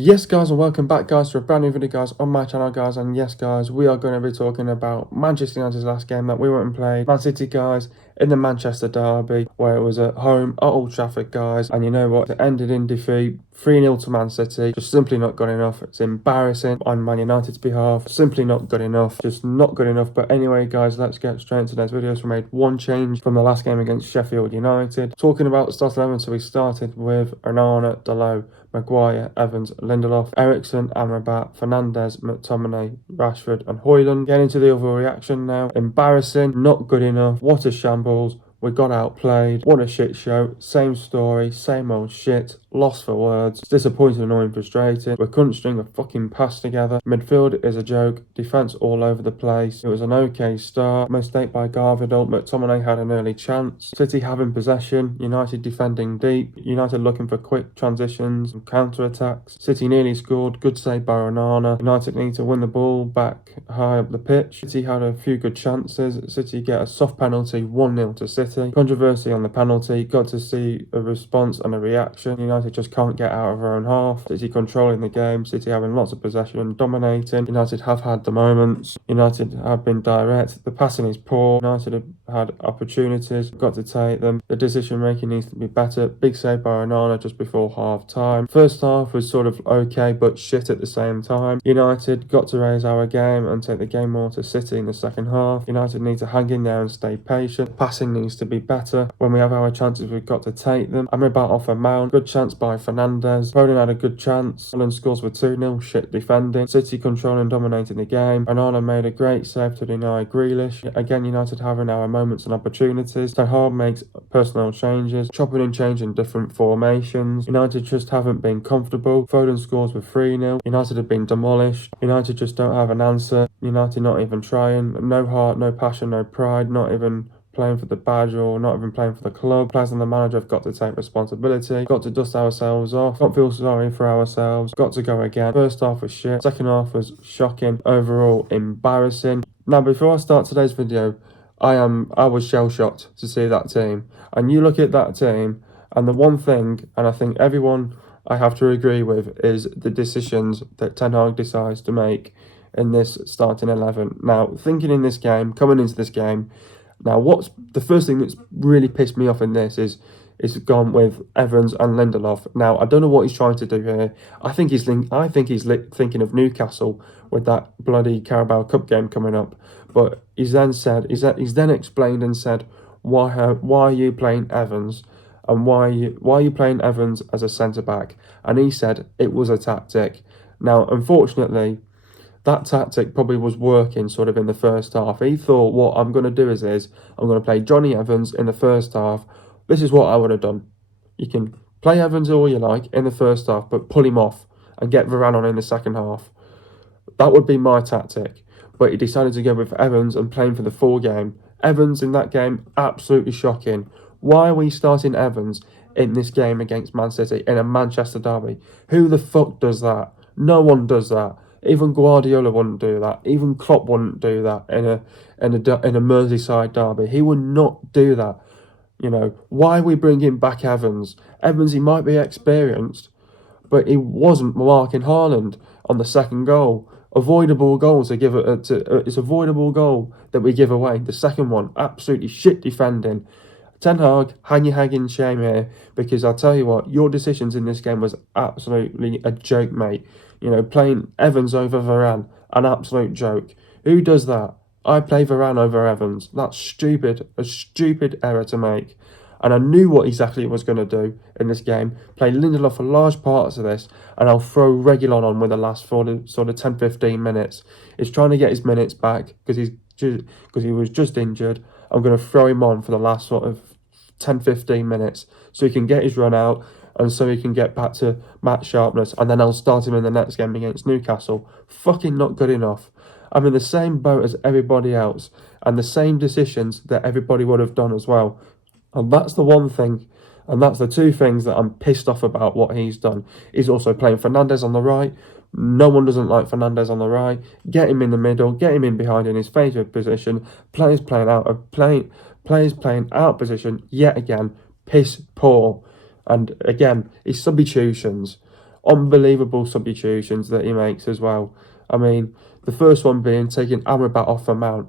Yes guys, and welcome back guys to a brand new video guys on my channel guys. And yes guys, we are going to be talking about Manchester United's last game that we went and played, Man City guys, in the Manchester derby, where it was at home at Old Trafford guys. And you know what, it ended in defeat, 3-0 to Man City. Just simply not good enough. It's embarrassing on Man United's behalf, simply not good enough, just not good enough. But anyway guys, let's get straight into today's video. So we made one change from the last game against Sheffield United. Talking about the start 11, so we started with Onana, Dalot, Maguire, Evans, Lindelof, Ericsson, Amrabat, Fernandes, McTominay, Rashford and Højlund. Getting into the overreaction now. Embarrassing, not good enough, what a shambles. We got outplayed. What a shit show. Same story, same old shit. Lost for words. Disappointed, annoying, frustrated. We couldn't string a fucking pass together. Midfield is a joke. Defence all over the place. It was an okay start. Mistake by Garvidal. McTominay had an early chance. City having possession. United defending deep. United looking for quick transitions and counter-attacks. City nearly scored. Good save by Onana. United need to win the ball back high up the pitch. City had a few good chances. City get a soft penalty. 1-0 to City. Controversy on the penalty. Got to see a response and a reaction. United just can't get out of their own half. City controlling the game. City having lots of possession and dominating. United have had the moments. United have been direct. The passing is poor. United have had opportunities. Got to take them. The decision making needs to be better. Big save by Onana just before half time. First half was sort of okay but shit at the same time. United got to raise our game and take the game more to City in the second half. United need to hang in there and stay patient. Passing needs to be better. When we have our chances, we've got to take them. Amrabat off a mount. Good chance by Fernandes. Foden had a good chance. Holland scores for 2-0. Shit defending. City controlling and dominating the game. Onana made a great save to deny Grealish. Again, United having our moments and opportunities. Ten Hag makes personnel changes. Chopping and changing different formations. United just haven't been comfortable. Foden scores for 3-0. United have been demolished. United just don't have an answer. United not even trying. No heart, no passion, no pride. Not even playing for the badge or not even playing for the club. Players and the manager have got to take responsibility. Got to dust ourselves off. Not feel sorry for ourselves. Got to go again. First half was shit. Second half was shocking. Overall embarrassing. Now before I start today's video, I was shell-shocked to see that team. And you look at that team and the one thing, and I think everyone I have to agree with, is the decisions that Ten Hag decides to make in this starting 11. Now thinking in this game, coming into this game, now, what's the first thing that's really pissed me off in this is gone with Evans and Lindelof. Now, I don't know what he's trying to do here. I think he's thinking of Newcastle with that bloody Carabao Cup game coming up. But he's then explained and said, why are you playing Evans, and why are you playing Evans as a centre back? And he said it was a tactic. Now, unfortunately, that tactic probably was working sort of in the first half. He thought, what I'm going to do is I'm going to play Johnny Evans in the first half. This is what I would have done. You can play Evans all you like in the first half, but pull him off and get Varane on in the second half. That would be my tactic. But he decided to go with Evans and playing for the full game. Evans in that game, absolutely shocking. Why are we starting Evans in this game against Man City in a Manchester derby? Who the fuck does that? No one does that. Even Guardiola wouldn't do that. Even Klopp wouldn't do that in a Merseyside derby. He would not do that. You know, why are we bringing back Evans? Evans, he might be experienced, but he wasn't marking Haaland on the second goal. Avoidable goals to give it. It's avoidable goal that we give away. The second one, absolutely shit defending. Ten Hag, hang your head in shame here, because I'll tell you what, your decisions in this game was absolutely a joke, mate. You know, playing Evans over Varane, an absolute joke. Who does that? I play Varane over Evans. That's stupid, a stupid error to make. And I knew what exactly it was going to do in this game. Play Lindelof for large parts of this, and I'll throw Reguilon on with the last sort of 10-15 minutes. He's trying to get his minutes back because he was just injured. I'm going to throw him on for the last sort of 10-15 minutes so he can get his run out and so he can get back to match sharpness, and then I'll start him in the next game against Newcastle. Fucking not good enough. I'm in the same boat as everybody else and the same decisions that everybody would have done as well. And that's the one thing, and that's the two things that I'm pissed off about what he's done. He's also playing Fernandes on the right. No one doesn't like Fernandes on the right. Get him in the middle, get him in behind in his favourite position. Players playing out position yet again. Piss poor. And again, his substitutions. unbelievable substitutions that he makes as well. I mean, the first one being taking Amrabat off for Mount.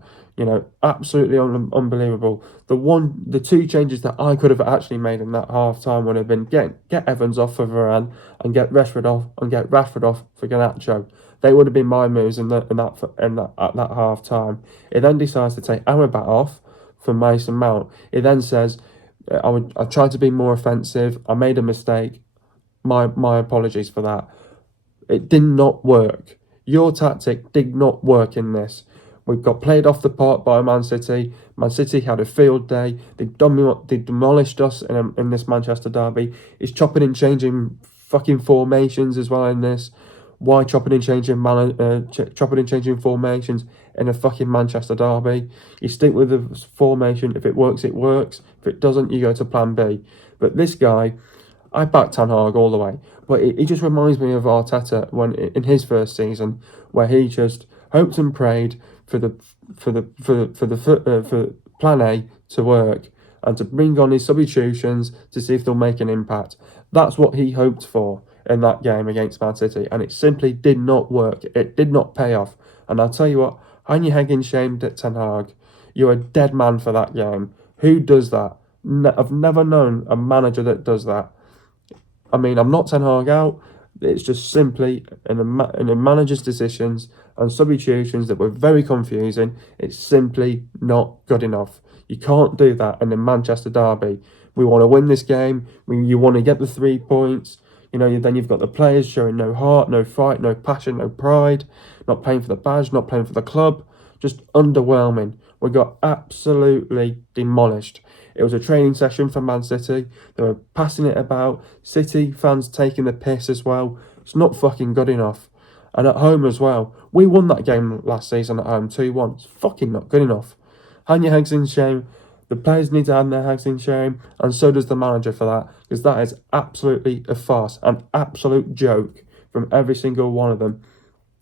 Absolutely unbelievable. The two changes that I could have actually made in that half time would have been get Evans off for Varane and get Rashford off for Garnacho. They would have been my moves in that at that half time. He then decides to take Amrabat off for Mason Mount. He then says, I tried to be more offensive. I made a mistake. My apologies for that. It did not work. Your tactic did not work in this. We got played off the park by Man City. Man City had a field day. They demolished us in this Manchester derby. It's chopping and changing fucking formations as well in this. Why chopping and changing formations in a fucking Manchester derby? You stick with the formation. If it works, it works. If it doesn't, you go to plan B. But this guy, I back Ten Hag all the way, but he just reminds me of Arteta when in his first season, where he just hoped and prayed for plan A to work and to bring on his substitutions to see if they'll make an impact. That's what he hoped for in that game against Man City, and it simply did not work. It did not pay off. And I'll tell you what, Anya Hagen shamed at Ten Hag. You're a dead man for that game. Who does that? I've never known a manager that does that. I mean, I'm not Ten Hag out. It's just simply in the manager's decisions and substitutions that were very confusing. It's simply not good enough. You can't do that in the Manchester derby. We want to win this game. You want to get the 3 points. Then you've got the players showing no heart, no fight, no passion, no pride, not playing for the badge, not playing for the club. Just underwhelming. We got absolutely demolished. It was a training session for Man City. They were passing it about. City fans taking the piss as well. It's not fucking good enough. And at home as well. We won that game last season at home 2-1. It's fucking not good enough. Hand your heads in shame. The players need to hand their heads in shame. And so does the manager for that. Because that is absolutely a farce. An absolute joke from every single one of them.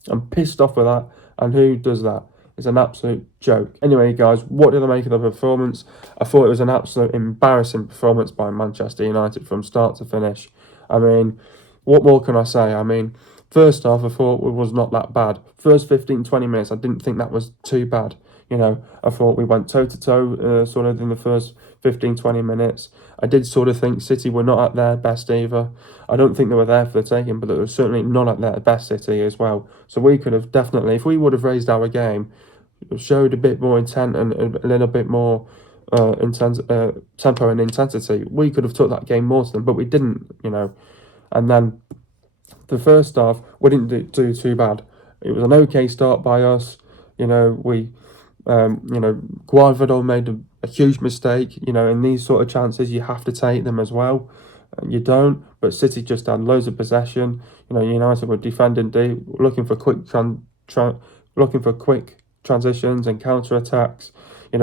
I'm pissed off with that. And who does that? It's an absolute joke. Anyway, guys, what did I make of the performance? I thought it was an absolute embarrassing performance by Manchester United from start to finish. I mean, what more can I say? I mean, first off, I thought it was not that bad. First 15-20 minutes, I didn't think that was too bad. I thought we went toe-to-toe sort of in the first 15-20 minutes. I did sort of think City were not at their best either. I don't think they were there for the taking, but they were certainly not at their best, City, as well. So we could have definitely, if we would have raised our game, showed a bit more intent and a little bit more tempo and intensity, we could have took that game more to them, but we didn't, And then the first half, we didn't do too bad. It was an okay start by us. Guardiola made a huge mistake. In these sort of chances, you have to take them as well. You don't, but City just had loads of possession. United were defending deep, looking for quick transitions and counter attacks.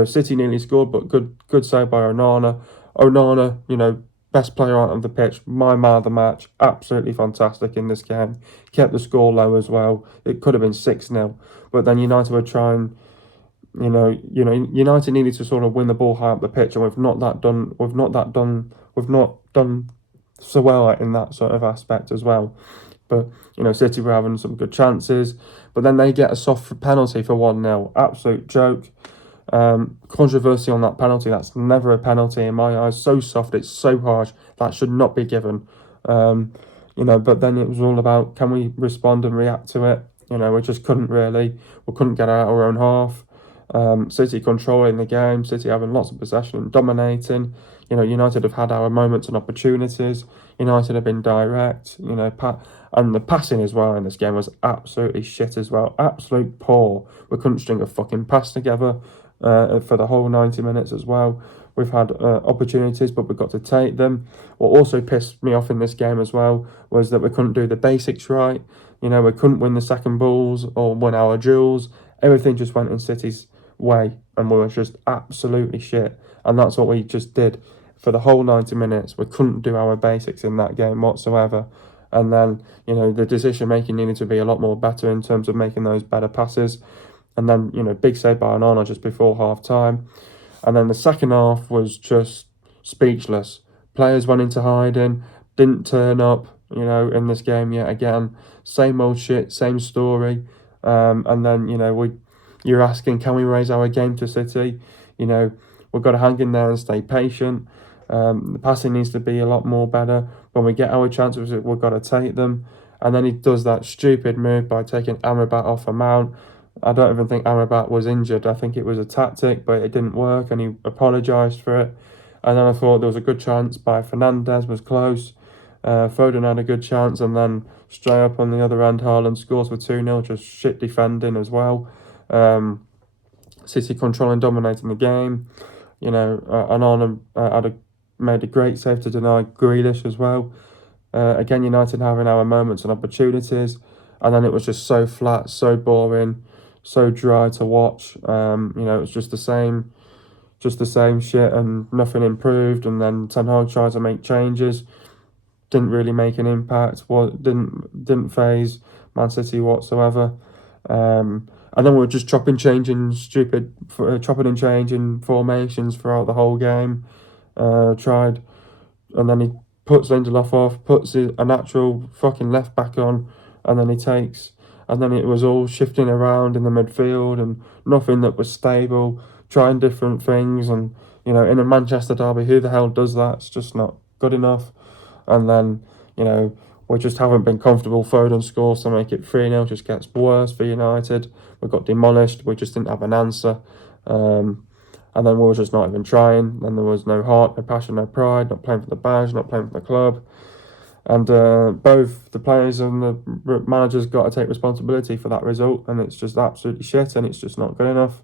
City nearly scored, but good save by Onana. Onana, best player out of the pitch, my man of the match, absolutely fantastic in this game. Kept the score low as well. It could have been 6-0, but then United were trying. United needed to sort of win the ball high up the pitch, and we've not done so well in that sort of aspect as well. But City were having some good chances, but then they get a soft penalty for 1-0. Absolute joke. Controversy on that penalty. That's never a penalty in my eyes. So soft, it's so harsh. That should not be given. But then it was all about, can we respond and react to it? We just couldn't really. We couldn't get out of our own half. City controlling the game, City having lots of possession and dominating. United have had our moments and opportunities. United have been direct. And the passing as well in this game was absolutely shit as well. Absolute poor. We couldn't string a fucking pass together for the whole 90 minutes as well. We've had opportunities, but we've got to take them. What also pissed me off in this game as well was that we couldn't do the basics right. We couldn't win the second balls or win our duels. Everything just went in City's way, and we were just absolutely shit. And that's what we just did for the whole 90 minutes. We couldn't do our basics in that game whatsoever. And then, the decision making needed to be a lot more better in terms of making those better passes. And then, big save by Onana just before half time. And then the second half was just speechless. Players went into hiding, didn't turn up. in this game yet again. Same old shit, same story. And then, you're asking, can we raise our game to City? We've got to hang in there and stay patient. The passing needs to be a lot more better. When we get our chances, we've got to take them. And then he does that stupid move by taking Amrabat off a Mount. I don't even think Amrabat was injured. I think it was a tactic, but it didn't work, and he apologised for it. And then I thought there was a good chance by Fernandes, was close. Foden had a good chance, and then straight up on the other end, Haaland scores for 2-0, just shit defending as well. City controlling, dominating the game. And Arnold made a great save to deny Grealish as well. Again, United having our moments and opportunities, and then it was just so flat, so boring, so dry to watch. It was just the same shit, and nothing improved. And then Ten Hag tried to make changes, didn't really make an impact. Didn't phase Man City whatsoever. And then we were just chopping and changing formations throughout the whole game. Tried, and then he puts Lindelof off, puts a natural fucking left back on, and then and then it was all shifting around in the midfield and nothing that was stable, trying different things. And, in a Manchester derby, who the hell does that? It's just not good enough. And then, we just haven't been comfortable. Foden scores to make it 3-0, just gets worse for United. We got demolished, we just didn't have an answer. And then we were just not even trying. Then there was no heart, no passion, no pride, not playing for the badge, not playing for the club. And both the players and the managers got to take responsibility for that result. And it's just absolutely shit, and it's just not good enough.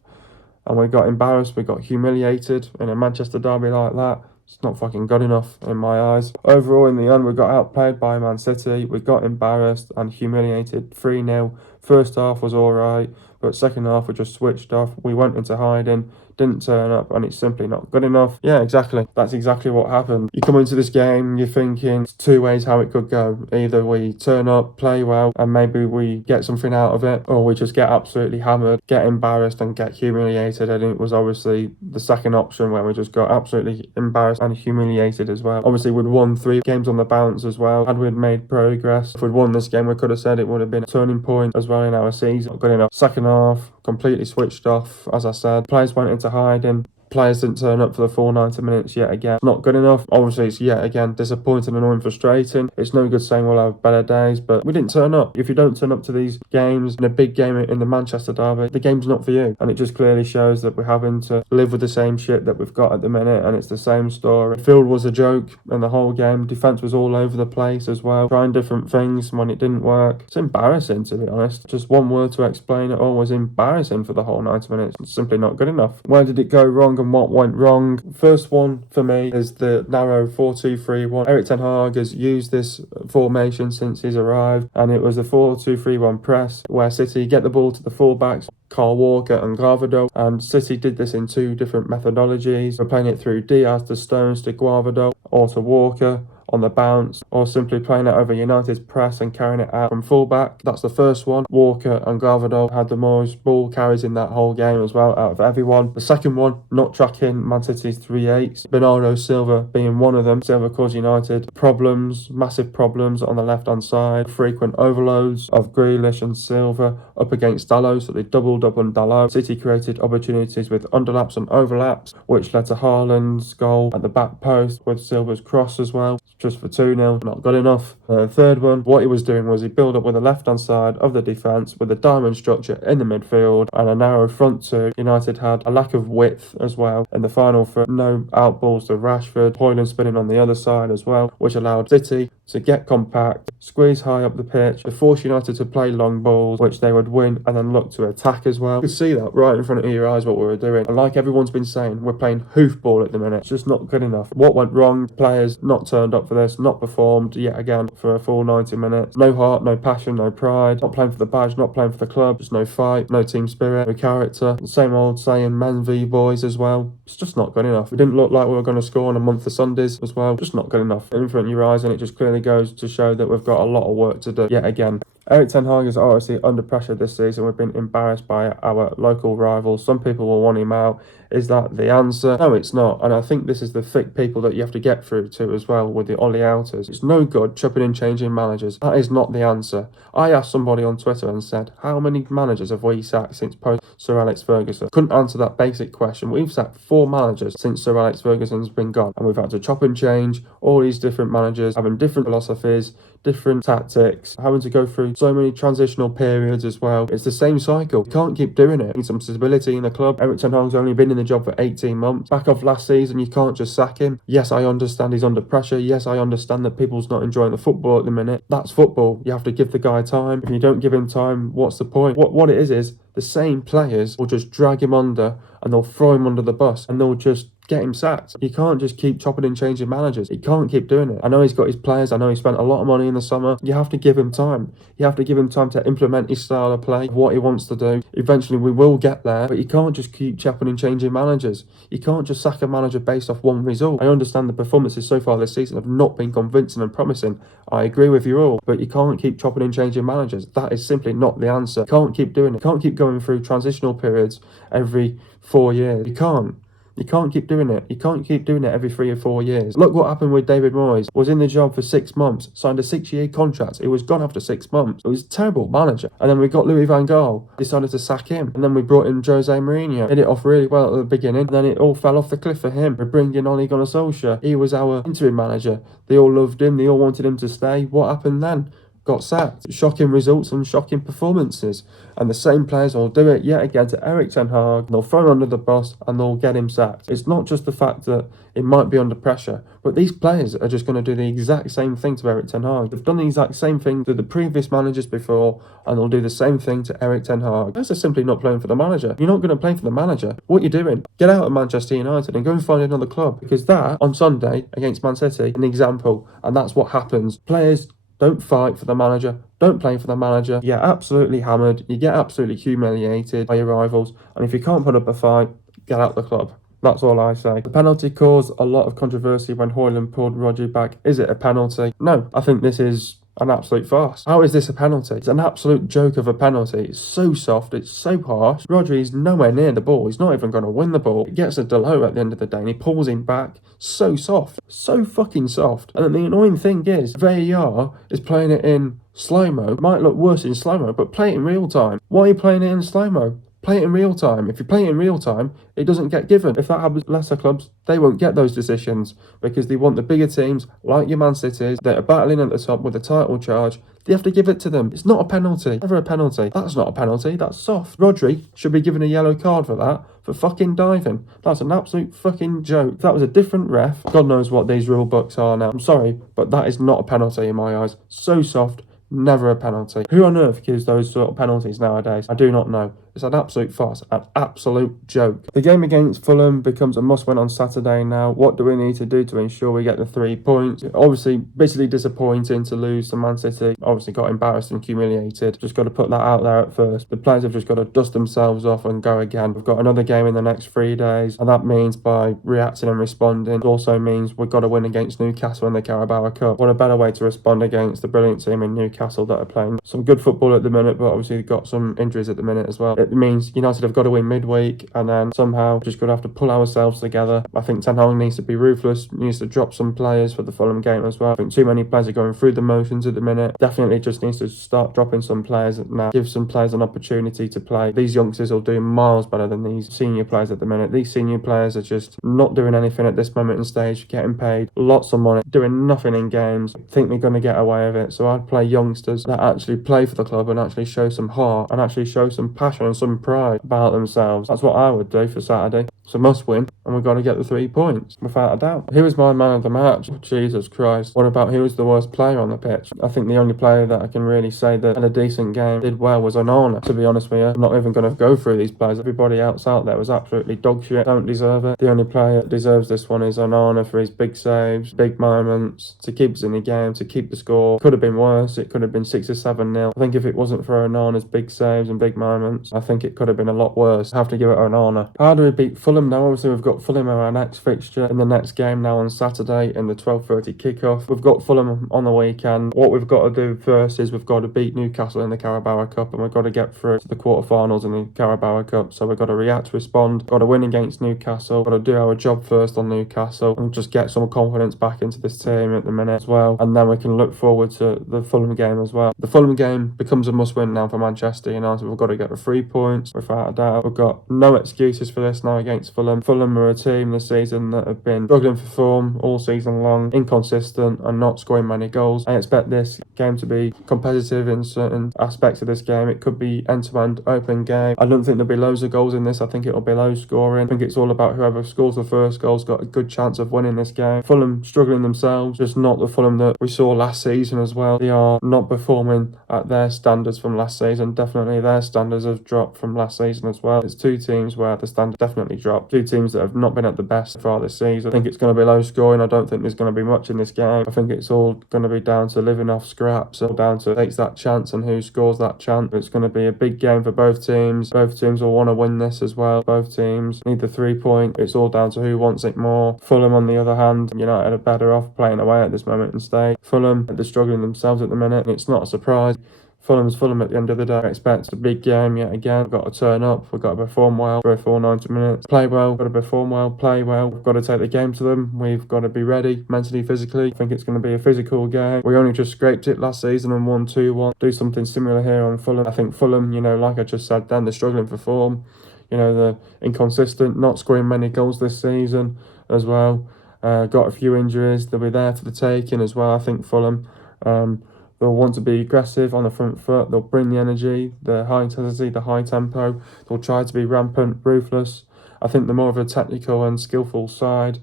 And we got embarrassed, we got humiliated in a Manchester derby like that. It's not fucking good enough in my eyes. Overall, in the end, we got outplayed by Man City. We got embarrassed and humiliated 3-0. First half was all right, but second half we just switched off. We went into hiding, didn't turn up, and it's simply not good enough. Yeah, exactly. That's exactly what happened. You come into this game, you're thinking two ways how it could go. Either we turn up, play well, and maybe we get something out of it, or we just get absolutely hammered, get embarrassed, and get humiliated. And it was obviously the second option, where we just got absolutely embarrassed and humiliated as well. Obviously, we'd won 3 games on the bounce as well. Had we made progress, if we'd won this game, we could have said it would have been a turning point as well in our season. Not good enough. Second half, completely switched off, as I said. Players went into hiding. Players didn't turn up for the full 90 minutes yet again. Not good enough. Obviously, it's yet again disappointing, annoying, frustrating. It's no good saying we'll have better days, but we didn't turn up. If you don't turn up to these games, in a big game in the Manchester derby, the game's not for you. And it just clearly shows that we're having to live with the same shit that we've got at the minute, and it's the same story. Field was a joke in the whole game. Defence was all over the place as well, trying different things when it didn't work. It's embarrassing, to be honest. Just one word to explain it all: was embarrassing for the whole 90 minutes. It's simply not good enough. Where did it go wrong and what went wrong? First one for me is the narrow 4-2-3-1. Erik ten Hag has used this formation since he's arrived, and it was the 4-2-3-1 press where City get the ball to the fullbacks, Kyle Walker and Gvardiol, and City did this in 2 different methodologies. We're playing it through Diaz to Stones to Gvardiol, or to Walker on the bounce, or simply playing it over United's press and carrying it out from fullback. That's the first one. Walker and Gvardiol had the most ball carries in that whole game as well, out of everyone. The second one, not tracking Man City's 3-8s, Bernardo Silva being one of them. Silva caused United problems, massive problems on the left-hand side, frequent overloads of Grealish and Silva up against Dalot, so they doubled up on Dalot. City created opportunities with underlaps and overlaps, which led to Haaland's goal at the back post with Silva's cross as well, just for 2-0, not good enough. Third one, what he was doing was he built up with the left-hand side of the defence with a diamond structure in the midfield and a narrow front two. United had a lack of width as well in the final third. No outballs to Rashford, Højlund spinning on the other side as well, which allowed City to get compact, squeeze high up the pitch, to force United to play long balls, which they would win, and then look to attack as well. You could see that right in front of your eyes what we were doing. And like everyone's been saying, we're playing hoofball at the minute. It's just not good enough. What went wrong? Players not turned up for this, not performed yet again for a full 90 minutes. No heart, no passion, no pride. Not playing for the badge, not playing for the club. Just no fight, no team spirit, no character. The same old saying, men v boys as well. It's just not good enough. We didn't look like we were going to score on a month of Sundays as well. Just not good enough in front of your eyes, and it just clearly goes to show that we've got a lot of work to do yet again. Erik Ten Hag is obviously under pressure this season. We've been embarrassed by our local rivals. Some people will want him out. Is that the answer? No, it's not. And I think this is the thick people that you have to get through to as well with the Ollie outers. It's no good chopping and changing managers. That is not the answer. I asked somebody on Twitter and said, how many managers have we sacked since post Sir Alex Ferguson? Couldn't answer that basic question. We've sacked 4 managers since Sir Alex Ferguson's been gone. And we've had to chop and change all these different managers, having different philosophies, different tactics, having to go through so many transitional periods as well. It's the same cycle. You can't keep doing it. Need some stability in the club. Erik Ten Hag's only been in the job for 18 months. Back off last season, you can't just sack him. Yes, I understand he's under pressure. Yes, I understand that people's not enjoying the football at the minute. That's football. You have to give the guy time. If you don't give him time, what's the point? What it is the same players will just drag him under and they'll throw him under the bus and they'll just get him sacked. You can't just keep chopping and changing managers. He can't keep doing it. I know he's got his players. I know he spent a lot of money in the summer. You have to give him time. You have to give him time to implement his style of play, what he wants to do. Eventually we will get there, but you can't just keep chopping and changing managers. You can't just sack a manager based off one result. I understand the performances so far this season have not been convincing and promising. I agree with you all, but you can't keep chopping and changing managers. That is simply not the answer. You can't keep doing it. You can't keep going through transitional periods every 4 years. You can't. You can't keep doing it. You can't keep doing it every 3 or 4 years. Look what happened with David Moyes. Was in the job for 6 months, signed a 6-year contract. He was gone after 6 months. It was a terrible manager. And then we got Louis van Gaal, decided to sack him. And then we brought in Jose Mourinho. Did it off really well at the beginning. And then it all fell off the cliff for him. We're bringing in Ole Gunnar Solskjaer. He was our interim manager. They all loved him. They all wanted him to stay. What happened then? Got sacked. Shocking results and shocking performances. And the same players will do it yet again to Erik Ten Hag. They'll throw him under the bus and they'll get him sacked. It's not just the fact that it might be under pressure, but these players are just going to do the exact same thing to Erik Ten Hag. They've done the exact same thing to the previous managers before, and they'll do the same thing to Erik Ten Hag. Those are simply not playing for the manager. You're not going to play for the manager. What you're doing, get out of Manchester United and go and find another club. Because that, on Sunday, against Man City, an example, and that's what happens. Players don't fight for the manager. Don't play for the manager. You get absolutely hammered. You get absolutely humiliated by your rivals. And if you can't put up a fight, get out the club. That's all I say. The penalty caused a lot of controversy when Højlund pulled Rodri back. Is it a penalty? No, I think this is an absolute farce. How is this a penalty? It's an absolute joke of a penalty. It's so soft. It's so harsh. Rodri's nowhere near the ball. He's not even going to win the ball. He gets a Delo at the end of the day and he pulls him back. So soft. So fucking soft. And the annoying thing is, VAR is playing it in slow-mo. It might look worse in slow-mo, but play it in real time. Why are you playing it in slow-mo? Play it in real time. If you play it in real time, it doesn't get given. If that happens to lesser clubs, they won't get those decisions because they want the bigger teams like your Man Cities that are battling at the top with a title charge. They have to give it to them. It's not a penalty. Never a penalty. That's not a penalty. That's soft. Rodri should be given a yellow card for that, for fucking diving. That's an absolute fucking joke. If that was a different ref, God knows what these rule books are now. I'm sorry, but that is not a penalty in my eyes. So soft. Never a penalty. Who on earth gives those sort of penalties nowadays? I do not know. It's an absolute farce, an absolute joke. The game against Fulham becomes a must-win on Saturday now. What do we need to do to ensure we get the 3 points? Obviously, bitterly disappointing to lose to Man City. Obviously got embarrassed and humiliated. Just got to put that out there at first. The players have just got to dust themselves off and go again. We've got another game in the next 3 days, and that means by reacting and responding, it also means we've got to win against Newcastle in the Carabao Cup. What a better way to respond against the brilliant team in Newcastle that are playing some good football at the minute, but obviously got some injuries at the minute as well. It means United have got to win midweek and then somehow just going to have to pull ourselves together. I think Ten Hag needs to be ruthless, needs to drop some players for the Fulham game as well. I think too many players are going through the motions at the minute. Definitely just needs to start dropping some players now, give some players an opportunity to play. These youngsters will do miles better than these senior players at the minute. These senior players are just not doing anything at this moment in stage, getting paid lots of money, doing nothing in games. I think they're going to get away with it. So I'd play youngsters that actually play for the club and actually show some heart and actually show some passion and some pride about themselves. That's what I would do for Saturday. It's a must win and we've got to get the 3 points without a doubt. Who was my man of the match? Oh, Jesus Christ. What about who was the worst player on the pitch? I think the only player that I can really say that had a decent game, did well, was Onana. To be honest with you, I'm not even going to go through these players. Everybody else out there was absolutely dog shit. Don't deserve it. The only player that deserves this one is Onana for his big saves, big moments, to keep us in the game, to keep the score. Could have been worse. It could have been 6 or 7-0. I think if it wasn't for Onana's big saves and big moments, I think it could have been a lot worse. I have to give it Onana. How do we beat Fulham Fulham now, obviously we've got Fulham our next fixture in the next game now on Saturday in the 12:30 kickoff. We've got Fulham on the weekend. What we've got to do first is we've got to beat Newcastle in the Carabao Cup, and we've got to get through to the quarterfinals in the Carabao Cup. So we've got to react, respond, got to win against Newcastle, got to do our job first on Newcastle and just get some confidence back into this team at the minute as well. And then we can look forward to the Fulham game as well. The Fulham game becomes a must-win now for Manchester United. We've got to get the 3 points without a doubt. We've got no excuses for this now against Fulham. Fulham are a team this season that have been struggling for form all season long, inconsistent and not scoring many goals. I expect this game to be competitive in certain aspects of this game. It could be end-to-end open game. I don't think there'll be loads of goals in this. I think it'll be low scoring. I think it's all about whoever scores the first goal's got a good chance of winning this game. Fulham struggling themselves, just not the Fulham that we saw last season as well. They are not performing at their standards from last season. Definitely their standards have dropped from last season as well. It's two teams where the standard definitely dropped. Two teams that have not been at the best far this season. I think it's going to be low scoring. I don't think there's going to be much in this game. I think it's all going to be down to living off scraps, or down to who takes that chance and who scores that chance. It's going to be a big game for both teams. Both teams will want to win this as well. Both teams need the 3 point. It's all down to who wants it more. Fulham, on the other hand, United are better off playing away at this moment in stage. Fulham, they're struggling themselves at the minute, and it's not a surprise. Fulham's Fulham at the end of the day. I expect a big game yet again. We've got to turn up. We've got to perform well for a full 90 minutes. Play well. We've got to perform well. Play well. We've got to take the game to them. We've got to be ready mentally, physically. I think it's going to be a physical game. We only just scraped it last season and won 2-1. Do something similar here on Fulham. I think Fulham, like I just said then, they're struggling for form. They're inconsistent, not scoring many goals this season as well. Got a few injuries. They'll be there for the taking as well. I think Fulham, they'll want to be aggressive on the front foot. They'll bring the energy, the high intensity, the high tempo. They'll try to be rampant, ruthless. I think they're more of a technical and skillful side.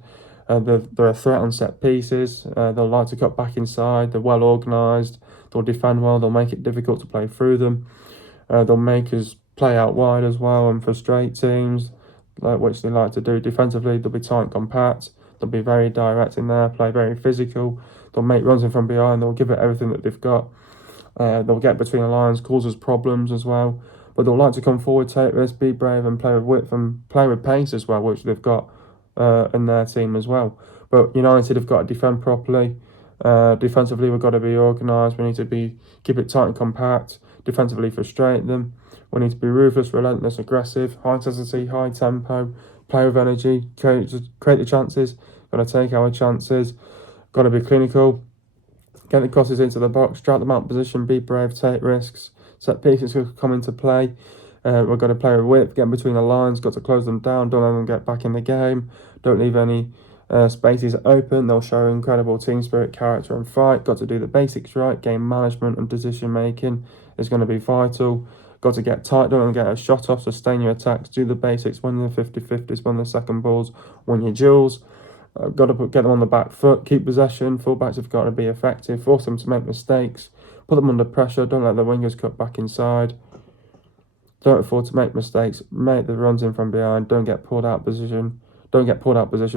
They're a threat on set pieces. They'll like to cut back inside. They're well organised. They'll defend well. They'll make it difficult to play through them. They'll make us play out wide as well and frustrate teams, which they like to do. Defensively, they'll be tight and compact. They'll be very direct in there, play very physical. They'll make runs in from behind. They'll give it everything that they've got. They'll get between the lines, cause us problems as well. But they'll like to come forward, take risks, be brave and play with width and play with pace as well, which they've got in their team as well. But United have got to defend properly. Defensively, we've got to be organised. We need to keep it tight and compact. Defensively, frustrate them. We need to be ruthless, relentless, aggressive, high intensity, high tempo, play with energy, create the chances. Got to take our chances. Got to be clinical. Get the crosses into the box, drag them out position, be brave, take risks. Set pieces could come into play. We've got to play with width, get between the lines, got to close them down, don't let them get back in the game. Don't leave any spaces open. They'll show incredible team spirit, character and fight. Got to do the basics right. Game management and decision making is going to be vital. Got to get tight, don't get a shot off, sustain your attacks, do the basics, win the 50-50s, win the second balls, win your duels. Got to get them on the back foot, keep possession. Fullbacks have got to be effective, force them to make mistakes, put them under pressure, don't let the wingers cut back inside. Don't afford to make mistakes, make the runs in from behind, don't get pulled out of position,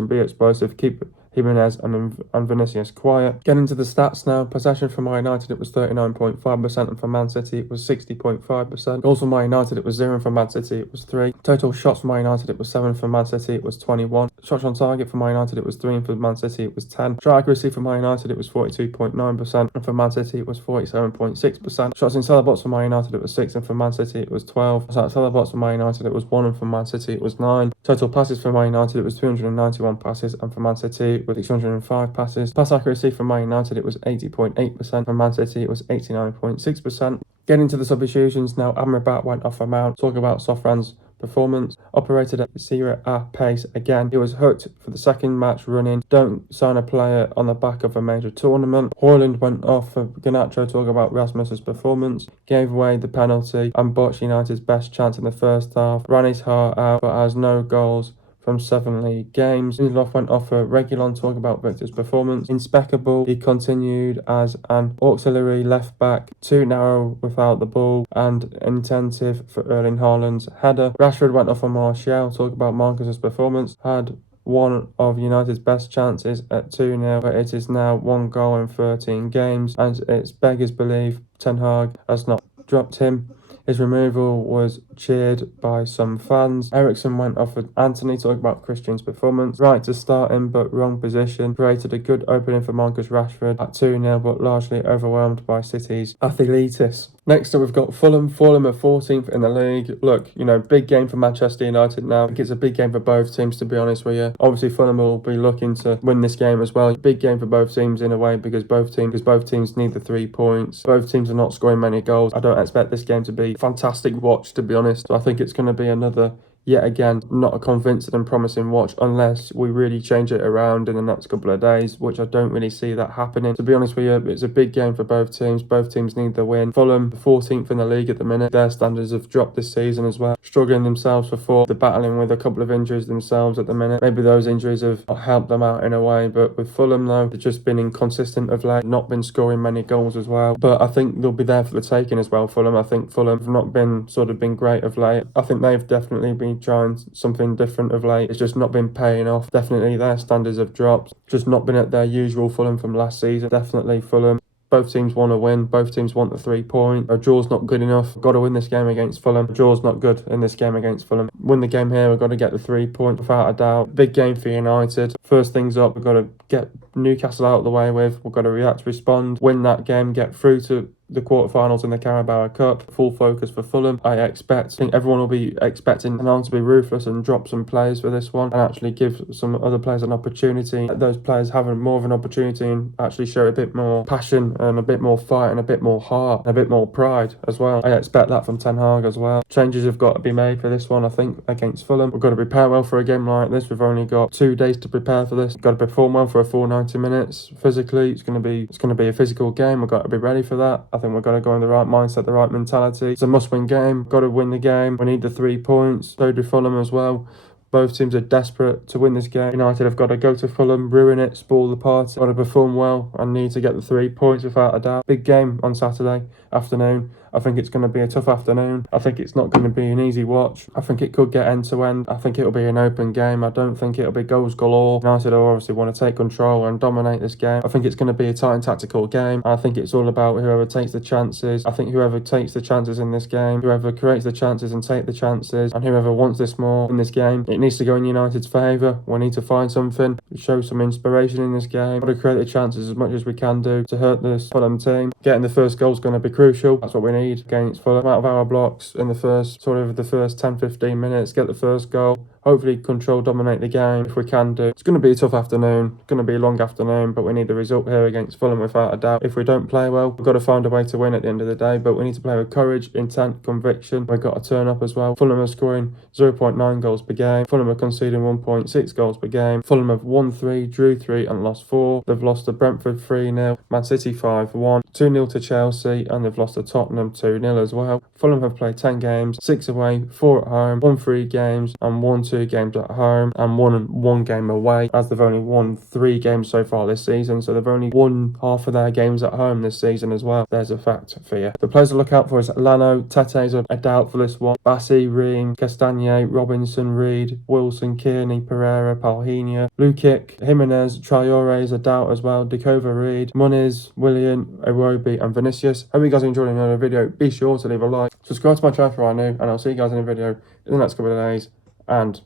be explosive, keep Jimenez and Vinicius quiet. Getting to the stats now. Possession for Man United, it was 39.5%, and for Man City, it was 60.5%. Goals for Man United, it was 0, and for Man City, it was 3. Total shots for Man United, it was 7, for Man City, it was 21. Shots on target for Man United, it was 3, and for Man City, it was 10. Shot accuracy for Man United, it was 42.9%, and for Man City, it was 47.6%. Shots inside the box for Man United, it was 6, and for Man City, it was 12. Shots outside the box for Man United, it was 1, and for Man City, it was 9. Total passes for Man United, it was 291 passes, and for Man City, with 605 passes. Pass accuracy for Man United, it was 80.8%. For Man City, it was 89.6%. Getting to the substitutions now, Amrabat went off for Mount. Talk about Sofran's performance. Operated at Serie A pace again. He was hooked for the second match running. Don't sign a player on the back of a major tournament. Haaland went off for Garnacho. Talk about Rasmus's performance. Gave away the penalty and botched United's best chance in the first half. Ran his heart out but has no goals from 7 league games. Lindelof went off for Reguilon. Talk about Victor's performance. Impeccable. He continued as an auxiliary left back, too narrow without the ball and inattentive for Erling Haaland's header. Rashford went off for Martial. Talk about Marcus's performance. Had one of United's best chances at 2-0, but it is now 1 goal in 13 games, and it's beggars belief Ten Hag has not dropped him. His removal was cheered by some fans. Ericsson went off with Anthony, talking about Christian's performance. Right to start him, but wrong position. Created a good opening for Marcus Rashford at 2-0, but largely overwhelmed by City's athletes. Next up, we've got Fulham. Fulham are 14th in the league. Look, big game for Manchester United now. I think it's a big game for both teams, to be honest with you. Obviously, Fulham will be looking to win this game as well. Big game for both teams in a way, because both teams need the 3 points. Both teams are not scoring many goals. I don't expect this game to be a fantastic watch, to be honest. So I think it's going to be another, yet again, not a convincing and promising watch unless we really change it around in the next couple of days, which I don't really see that happening. To be honest with you, it's a big game for both teams. Both teams need the win. Fulham, 14th in the league at the minute. Their standards have dropped this season as well. Struggling themselves for fourth. They're battling with a couple of injuries themselves at the minute. Maybe those injuries have helped them out in a way, but with Fulham though, they've just been inconsistent of late, not been scoring many goals as well. But I think they'll be there for the taking as well, Fulham. I think Fulham have not been great of late. I think they've definitely been trying something different of late. It's just not been paying off. Definitely their standards have dropped. Just not been at their usual Fulham from last season. Definitely Fulham. Both teams want to win. Both teams want the 3 point. A draw's not good enough. Got to win this game against Fulham. A draw's not good in this game against Fulham. Win the game here. We've got to get the 3 points without a doubt. Big game for United. First things up, we've got to get Newcastle out of the way with. We've got to react, respond, win that game, get through to the quarterfinals in the Carabao Cup. Full focus for Fulham. I think everyone will be expecting Hernán to be ruthless and drop some players for this one and actually give some other players an opportunity. Those players having more of an opportunity and actually show a bit more passion and a bit more fight and a bit more heart and a bit more pride as well. I expect that from Ten Hag as well. Changes have got to be made for this one, I think, against Fulham. We've got to prepare well for a game like this. We've only got 2 days to prepare for this. We've got to perform well for a full 90 minutes. Physically, it's going to be a physical game. We've got to be ready for that. I think we've got to go in the right mindset, the right mentality. It's a must-win game. Got to win the game. We need the 3 points. So do Fulham as well. Both teams are desperate to win this game. United have got to go to Fulham, ruin it, spoil the party. Got to perform well and need to get the 3 points without a doubt. Big game on Saturday afternoon. I think it's going to be a tough afternoon. I think it's not going to be an easy watch. I think it could get end to end. I think it'll be an open game. I don't think it'll be goals galore. United will obviously want to take control and dominate this game. I think it's going to be a tight and tactical game. I think it's all about whoever takes the chances. I think whoever takes the chances in this game, whoever creates the chances and take the chances, and whoever wants this more in this game, it needs to go in United's favour. We need to find something, show some inspiration in this game. Got to create the chances as much as we can do to hurt this Fulham team. Getting the first goal is going to be crucial. That's what we need against Fulham. Out of our blocks in the first 10-15 minutes, get the first goal. Hopefully control, dominate the game if we can do. It's going to be a tough afternoon. It's going to be a long afternoon, but we need the result here against Fulham without a doubt. If we don't play well, we've got to find a way to win at the end of the day, but we need to play with courage, intent, conviction. We've got to turn up as well. Fulham are scoring 0.9 goals per game. Fulham are conceding 1.6 goals per game. Fulham have won 3, drew 3 and lost 4. They've lost to Brentford 3-0, Man City 5-1, 2-0 to Chelsea, and they've lost to Tottenham 2-0 as well. Fulham have played 10 games, 6 away, 4 at home, won 3 games and won 2 games at home and won 1 game away, as they've only won 3 games so far this season, so they've only won half of their games at home this season as well. There's a fact for you. The players to look out for is Lano. Tete's a doubt for this one. Bassi, Ream, Castagne, Robinson, Reed, Wilson, Kearney, Pereira, Palhinha, Lukic, Jimenez, Traore is a doubt as well. Dakova, Reed, Muniz, Willian, Iwobi and Vinicius. Hope you guys enjoyed another video. Be sure to leave a like, subscribe to my channel if you are new, and I'll see you guys in a video in the next couple of days, and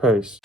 peace.